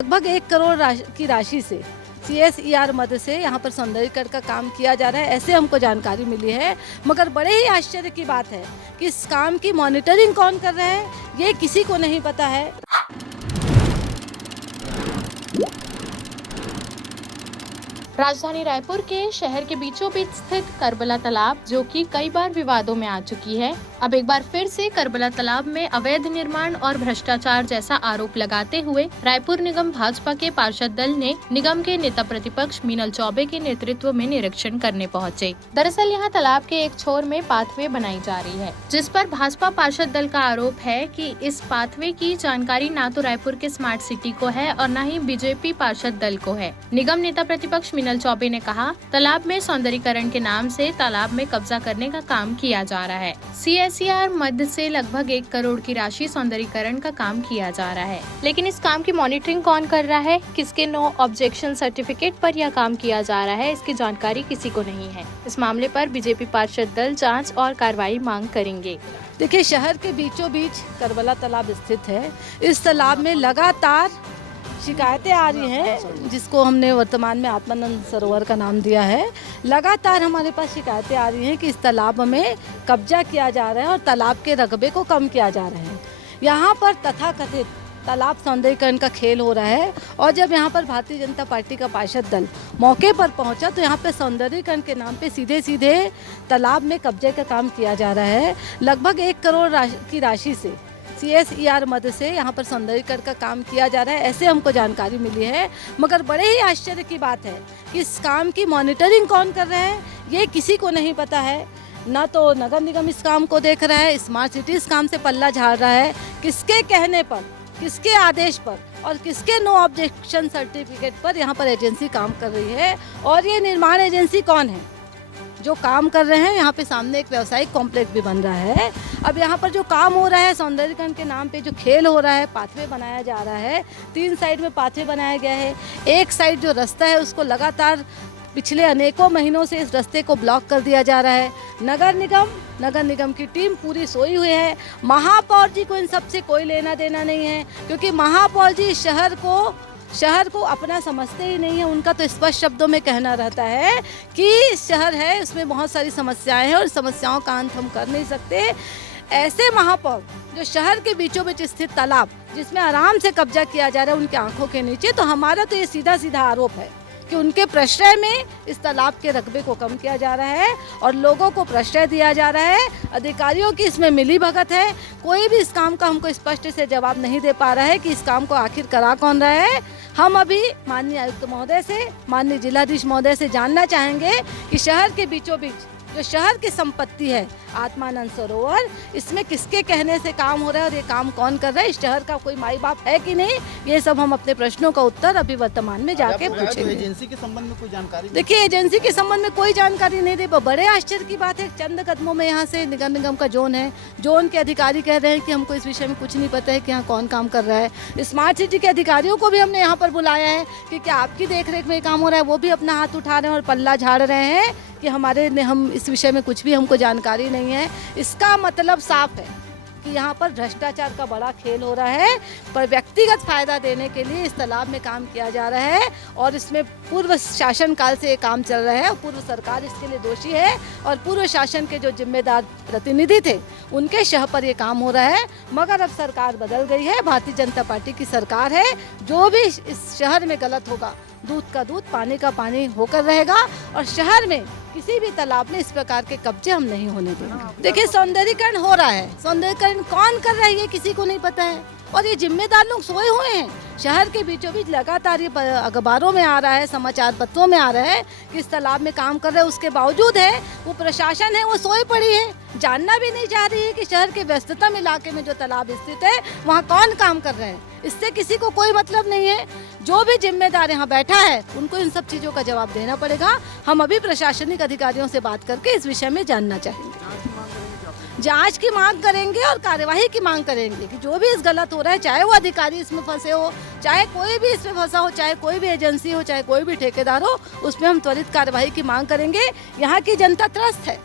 लगभग 1 करोड़ की राशि से CSER मद से यहाँ पर सौंदर्यीकरण का काम किया जा रहा है, ऐसे हमको जानकारी मिली है। मगर बड़े ही आश्चर्य की बात है कि इस काम की मॉनिटरिंग कौन कर रहा है, ये किसी को नहीं पता है। राजधानी रायपुर के शहर के बीचों बीच स्थित करबला तालाब, जो कि कई बार विवादों में आ चुकी है, अब एक बार फिर से करबला तालाब में अवैध निर्माण और भ्रष्टाचार जैसा आरोप लगाते हुए रायपुर निगम भाजपा के पार्षद दल ने निगम के नेता प्रतिपक्ष मीनल चौबे के नेतृत्व में निरीक्षण करने पहुंचे। दरअसल यहाँ तालाब के एक छोर में पाथवे बनाई जा रही है, जिस पर भाजपा पार्षद दल का आरोप है कि इस पाथवे की जानकारी न तो रायपुर के स्मार्ट सिटी को है और न ही बीजेपी पार्षद दल को है। निगम नेता प्रतिपक्ष मीनल चौबे ने कहा, तालाब में सौंदर्यीकरण के नाम से तालाब में कब्जा करने का काम किया जा रहा है। CSER मद से लगभग 1 करोड़ की राशि सौंदर्यीकरण का काम किया जा रहा है, लेकिन इस काम की मॉनिटरिंग कौन कर रहा है, किसके नो ऑब्जेक्शन सर्टिफिकेट पर यह काम किया जा रहा है, इसकी जानकारी किसी को नहीं है। इस मामले पर बीजेपी पार्षद दल जांच और कार्रवाई मांग करेंगे। देखिए, शहर के बीचों बीच करबला तालाब स्थित है। इस तालाब में लगातार शिकायतें आ रही हैं, जिसको हमने वर्तमान में आत्मानंद सरोवर का नाम दिया है। लगातार हमारे पास शिकायतें आ रही हैं कि इस तालाब में कब्जा किया जा रहा है और तालाब के रकबे को कम किया जा रहा है। यहाँ पर तथाकथित तालाब सौंदर्यीकरण का खेल हो रहा है। और जब यहाँ पर भारतीय जनता पार्टी का पार्षद दल मौके पर पहुँचा तो यहाँ पे सौंदर्यीकरण के नाम पे सीधे सीधे तालाब में कब्जे का काम किया जा रहा है। लगभग 1 करोड़ की राशि से CSER मद से यहाँ पर सौंदर्यीकरण का काम किया जा रहा है, ऐसे हमको जानकारी मिली है। मगर बड़े ही आश्चर्य की बात है कि इस काम की मॉनिटरिंग कौन कर रहा है, ये किसी को नहीं पता है। ना तो नगर निगम इस काम को देख रहा है, स्मार्ट सिटी इस काम से पल्ला झाड़ रहा है। किसके कहने पर, किसके आदेश पर और किसके नो ऑब्जेक्शन सर्टिफिकेट पर यहाँ पर एजेंसी काम कर रही है, और ये निर्माण एजेंसी कौन है जो काम कर रहे हैं। यहाँ पे सामने एक व्यावसायिक कॉम्प्लेक्स भी बन रहा है। अब यहाँ पर जो काम हो रहा है, सौंदर्यीकरण के नाम पे जो खेल हो रहा है, पाथवे बनाया जा रहा है। 3 साइड में पाथवे बनाया गया है। एक साइड जो रास्ता है उसको लगातार पिछले अनेकों महीनों से इस रास्ते को ब्लॉक कर दिया जा रहा है। नगर निगम की टीम पूरी सोई हुई है। महापौर जी को इन सबसे कोई लेना देना नहीं है, क्योंकि महापौर जी शहर को अपना समझते ही नहीं है। उनका तो स्पष्ट शब्दों में कहना रहता है कि शहर है, उसमें बहुत सारी समस्याएं हैं और समस्याओं का अंत हम कर नहीं सकते। ऐसे महापौर जो शहर के बीचों बीच स्थित तालाब जिसमें आराम से कब्जा किया जा रहा है उनके आंखों के नीचे, तो हमारा तो ये सीधा सीधा आरोप है कि उनके प्रश्रय में इस तालाब के रकबे को कम किया जा रहा है और लोगों को प्रश्रय दिया जा रहा है। अधिकारियों की इसमें मिली भगत है। कोई भी इस काम का हमको स्पष्ट से जवाब नहीं दे पा रहा है कि इस काम को आखिर करा कौन रहा है। हम अभी माननीय आयुक्त महोदय से, माननीय जिलाधीश महोदय से जानना चाहेंगे कि शहर के बीचों बीच जो शहर की संपत्ति है आत्मानंद सरोवर, इसमें किसके कहने से काम हो रहा है और ये काम कौन कर रहा है, इस शहर का कोई माई बाप है कि नहीं, ये सब हम अपने प्रश्नों का उत्तर अभी वर्तमान में जाके पूछेंगे। एजेंसी के संबंध में कोई जानकारी? देखिए, एजेंसी के संबंध में कोई जानकारी नहीं दे। बड़े आश्चर्य की बात है, चंद कदमों में यहाँ से नगर निगम का जोन है, जोन के अधिकारी कह रहे हैं कि हमको इस विषय में कुछ नहीं पता है कि यहाँ कौन काम कर रहा है। स्मार्ट सिटी के अधिकारियों को भी हमने यहाँ पर बुलाया है कि क्या आपकी देखरेख में काम हो रहा है, वो भी अपना हाथ उठा रहे हैं और पल्ला झाड़ रहे हैं कि हम इस विषय में कुछ भी हमको जानकारी नहीं है। इसका मतलब साफ है कि यहाँ पर भ्रष्टाचार का बड़ा खेल हो रहा है, पर व्यक्तिगत फायदा देने के लिए इस तालाब में काम किया जा रहा है और इसमें पूर्व शासन काल से ये काम चल रहा है और पूर्व सरकार इसके लिए दोषी है और पूर्व शासन के जो जिम्मेदार प्रतिनिधि थे उनके शह पर ये काम हो रहा है। मगर अब सरकार बदल गई है, भारतीय जनता पार्टी की सरकार है। जो भी इस शहर में गलत होगा, दूध का दूध पानी का पानी होकर रहेगा और शहर में किसी भी तालाब में इस प्रकार के कब्जे हम नहीं होने देंगे। देखिए, सौंदर्यीकरण हो रहा है, सौंदर्यीकरण कौन कर रहा है ये किसी को नहीं पता है और ये जिम्मेदार लोग सोए हुए हैं। शहर के बीचों बीच लगातार ये अखबारों में आ रहा है, समाचार पत्रों में आ रहा है कि इस तालाब में काम कर रहे हैं। उसके बावजूद है वो प्रशासन है वो सोई पड़ी है, जानना भी नहीं चाह रही है कि शहर के व्यस्ततम इलाके में जो तालाब स्थित है वहाँ कौन काम कर रहे हैं। इससे किसी को कोई मतलब नहीं है। जो भी जिम्मेदार यहाँ बैठा है उनको इन सब चीज़ों का जवाब देना पड़ेगा। हम अभी प्रशासनिक अधिकारियों से बात करके इस विषय में जानना चाहेंगे, जांच की मांग करेंगे और कार्यवाही की मांग करेंगे कि जो भी इस गलत हो रहा है, चाहे वो अधिकारी इसमें फंसे हो, चाहे कोई भी इसमें फंसा हो, चाहे कोई भी एजेंसी हो, चाहे कोई भी ठेकेदार हो, उसमें हम त्वरित कार्यवाही की मांग करेंगे। यहाँ की जनता त्रस्त है,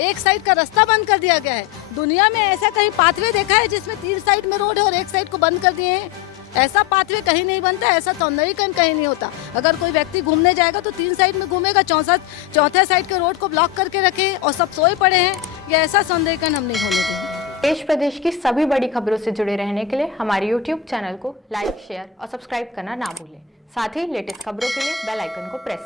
एक साइड का रास्ता बंद कर दिया गया है। दुनिया में ऐसा कहीं पाथवे देखा है जिसमें 3 साइड में रोड है और एक साइड को बंद कर दिए हैं? ऐसा पाथवे कहीं नहीं बनता, ऐसा सौंदर्यीकरण कहीं नहीं होता। अगर कोई व्यक्ति घूमने जाएगा तो 3 साइड में घूमेगा, चौथे साइड के रोड को ब्लॉक करके रखे और सब सोए पड़े हैं, ये ऐसा सौंदर्यीकरण हम नहीं होने देंगे। देश प्रदेश की सभी बड़ी खबरों से जुड़े रहने के लिए हमारे YouTube चैनल को लाइक, शेयर और सब्सक्राइब करना ना भूलें। साथ ही लेटेस्ट खबरों के लिए बेल आइकन को प्रेस